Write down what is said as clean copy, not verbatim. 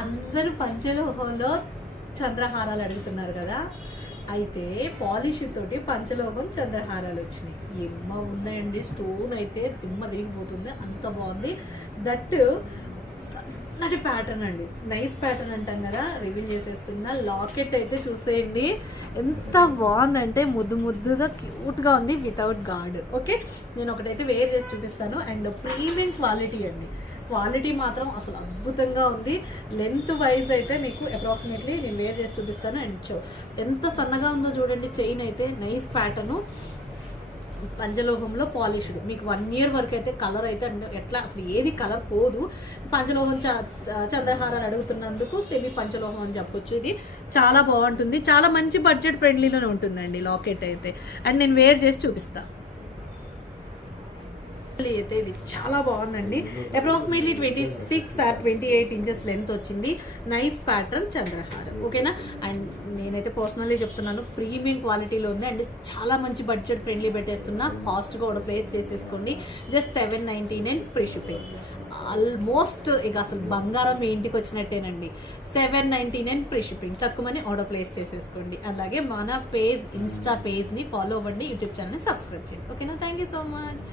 అందరూ పంచలోహంలో చంద్రహారాలు అడుగుతున్నారు కదా, అయితే పాలిష్ తోటి పంచలోహం చంద్రహారాలు వచ్చినాయి. ఎమ్మ ఉన్నాయండి, స్టోన్ అయితే దిమ్మ తిరిగిపోతుంది, అంత బాగుంది. దట్ సన్నటి ప్యాటర్న్ అండి, నైస్ ప్యాటర్న్ అంటాం కదా, రివీల్ చేసేస్తున్నా. లాకెట్ అయితే చూసేయండి ఎంత బాగుందంటే, ముద్దు ముద్దుగా క్యూట్గా ఉంది వితౌట్ గార్డ్. ఓకే, నేను ఒకటైతే వేర్ చేసి చూపిస్తాను. అండ్ ప్రీమియం క్వాలిటీ అండి, క్వాలిటీ మాత్రం అసలు అద్భుతంగా ఉంది. లెంత్ వైజ్ అయితే మీకు అప్రాక్సిమేట్లీ నేను వేర్ చేసి చూపిస్తాను. అండ్ ఎంత సన్నగా ఉందో చూడండి, చైన్ అయితే నైస్ ప్యాటర్ను, పంచలోహంలో పాలిష్డ్. మీకు 1 year వరకు అయితే కలర్ అయితే ఎట్లా అసలు ఏది కలర్ పోదు. పంచలోహం చంద్రహారాలు అడుగుతున్నందుకు సెమీ పంచలోహం అని చెప్పొచ్చు. ఇది చాలా బాగుంటుంది, చాలా మంచి బడ్జెట్ ఫ్రెండ్లీలోనే ఉంటుందండి లాకెట్ అయితే. అండ్ నేను వేర్ చేసి చూపిస్తాను. అయితే ఇది చాలా బాగుందండి, అప్రాక్సిమేట్లీ 26 or 28 inches లెంత్ వచ్చింది. నైస్ ప్యాటర్న్ చంద్రహారం. ఓకేనా, అండ్ నేనైతే పర్సనల్లీ చెప్తున్నాను, ప్రీమియం క్వాలిటీలో ఉంది. అండ్ చాలా మంచి బడ్జెట్ ఫ్రెండ్లీ పెట్టేస్తున్నా. ఫాస్ట్గా కూడా ప్లేస్ చేసేసుకోండి. Just 799 free shipping. ఆల్మోస్ట్ ఇక అసలు బంగారం మీ ఇంటికి వచ్చినట్టేనండి. 799 ఫ్రీ షిప్పింగ్. తక్కువని ఆర్డర్ ప్లేస్ చేసేసుకోండి. అలాగే మన పేజ్, ఇన్స్టా పేజ్ని ఫాలో అవ్వండి, యూట్యూబ్ ఛానల్ని సబ్స్క్రైబ్ చేయండి. ఓకేనా, థ్యాంక్ యూ సో మచ్.